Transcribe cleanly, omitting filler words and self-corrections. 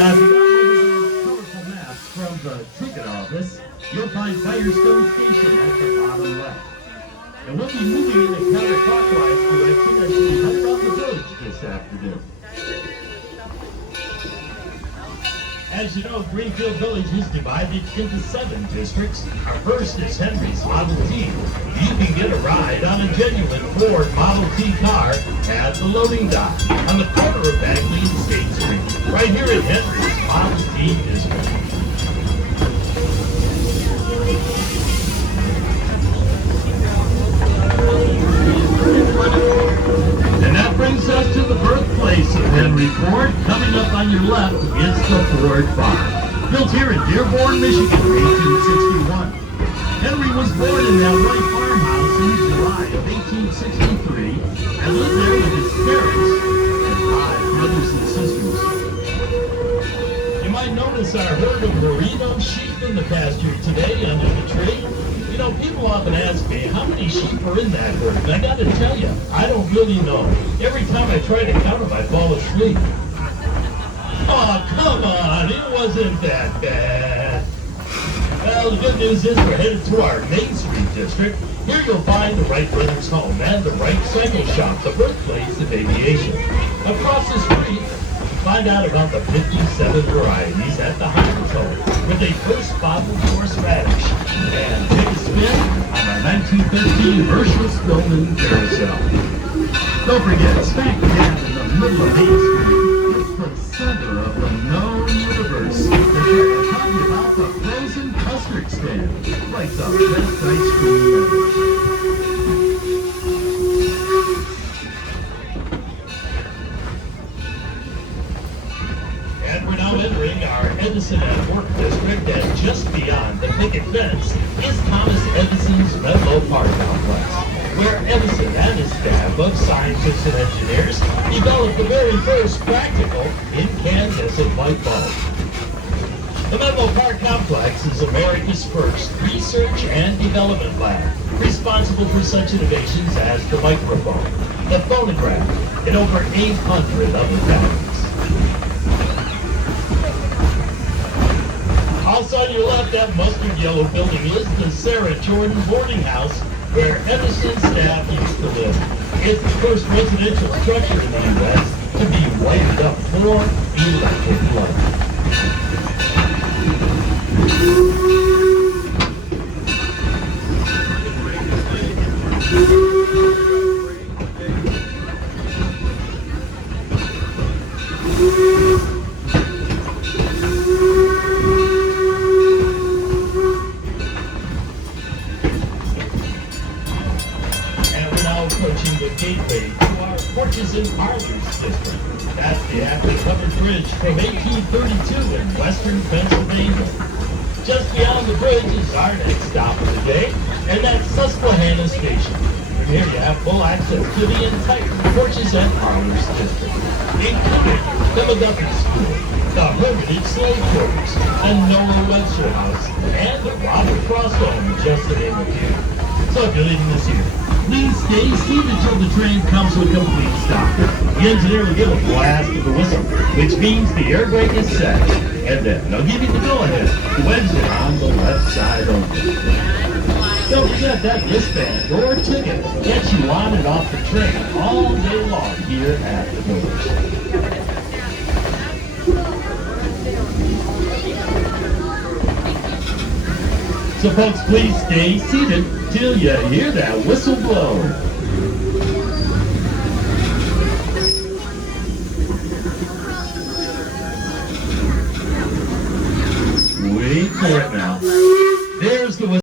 Now, if you download those colorful maps from the ticket office, you'll find Firestone Station at the bottom left. And we'll be moving in the counterclockwise direction as we head around the village this afternoon. As you know, Greenfield Village is divided into 7 districts. Our first is Henry's Model T. You can get a ride on a genuine Ford Model T car at the loading dock on the corner of Bagley and State Street, right here in Henry's Model T district. And that brings us to the birthplace of Henry Ford. Coming up on your left is the Ford Farm. Built here in Dearborn, Michigan in 1861. Henry was born in that white farmhouse in July of 1863 and lived there with his parents and 5 brothers and sisters. You might notice our herd of merino sheep in the pasture today under the tree. You know, people often ask me, how many sheep are in that herd? And I gotta tell you, I don't really know. Every time I try to count them, I fall asleep. Oh, come on, it wasn't that bad. Well, the good news is we're headed to our Main Street district. Here you'll find the Wright Brothers home and the Wright Cycle Shop, the birthplace of aviation. Across the street, find out about the 57 varieties at the Heinz home with a first bottled horseradish. And take a spin on our 1913 Herschel Spillman carousel. Don't forget, smack dab in the middle of Main Street, it's the center of the known universe. They're talking about the frozen custard stand, like the best ice cream ever. And we're now entering our Edison at Work district, and just beyond the picket fence is Thomas Edison's Menlo Park complex, where Edison and his staff of scientists and engineers developed the very first practical incandescent light bulb. The Menlo Park complex is America's first research and development lab, responsible for such innovations as the microphone, the phonograph, and over 800 other patents. Also on your left, that mustard yellow building is the Sarah Jordan boarding house where Edison's staff used to live. It's the first residential structure in the U.S. to be wired up for electric light. Approaching the gateway to our Porches and Parlors district. That's the active covered bridge from 1832 in western Pennsylvania. Just beyond the bridge is our next stop of the day, and that's Susquehanna Station. From here you have full access to the entire Porches and Parlors district, including the McGuffey School, the Hermitage Slave Quarters, the Noah Webster House, and the Robert Frost Home, just to name a few. So if you're leaving this year, please stay seated until the train comes to a complete stop. The engineer will give a blast of the whistle, which means the air brake is set. And then they'll give you the go-ahead to exit on the left side only. Don't forget that wristband or ticket gets you on and off the train all day long here at the village. So folks, please stay seated till you hear that whistle blow.